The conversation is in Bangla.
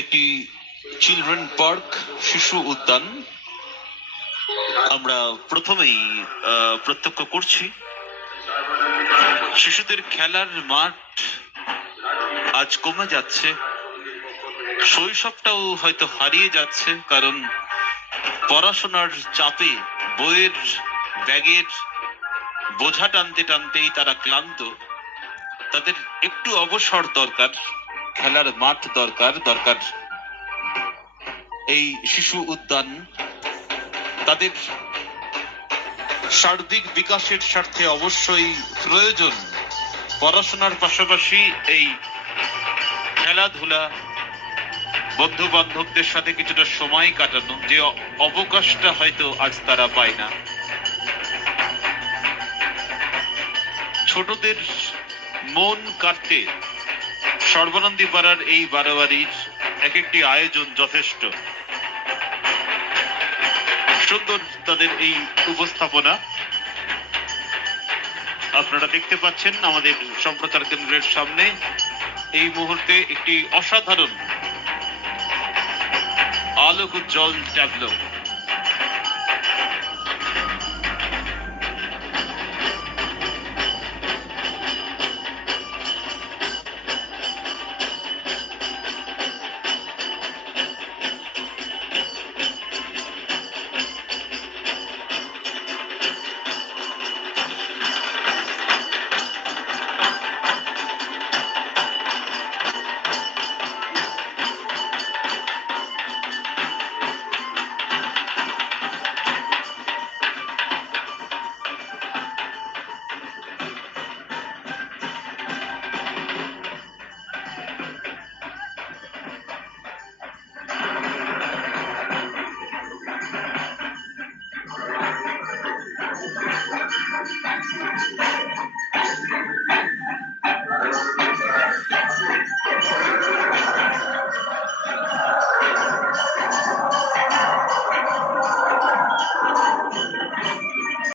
একটি চিলড্রেন পার্ক, শিশু উদ্যান আমরা প্রথমেই প্রত্যক্ষ করছি। শিশুদের খেলার মাঠ আজ কমে যাচ্ছে, শৈশবটাও হয়তো হারিয়ে যাচ্ছে, কারণ পড়াশোনার চাপে বইয়ের ব্যাগের বোঝা টানতে টানতেই তারা ক্লান্ত। তাদের একটু অবসর দরকার, খেলার মাঠ দরকার এই শিশু উদ্যান তাদের সার্বিক বিকাশের স্বার্থে অবশ্যই প্রয়োজন। পড়াশোনার পাশাপাশি এই খেলাধুলা, বন্ধু বান্ধবদের সাথে কিছুটা সময় কাটানো, যে অবকাশটা হয়তো আজ তারা পায় না। ছোটদের মন কাটতে সর্বানন্দী পাড়ার এই বারোয়ারির এক একটি আয়োজন যথেষ্ট সুন্দর। তাদের এই উপস্থাপনা আপনারা দেখতে পাচ্ছেন আমাদের সম্প্রচার কেন্দ্রের সামনে এই মুহূর্তে একটি অসাধারণ আলোক উজ্জ্বল ট্যাবলো।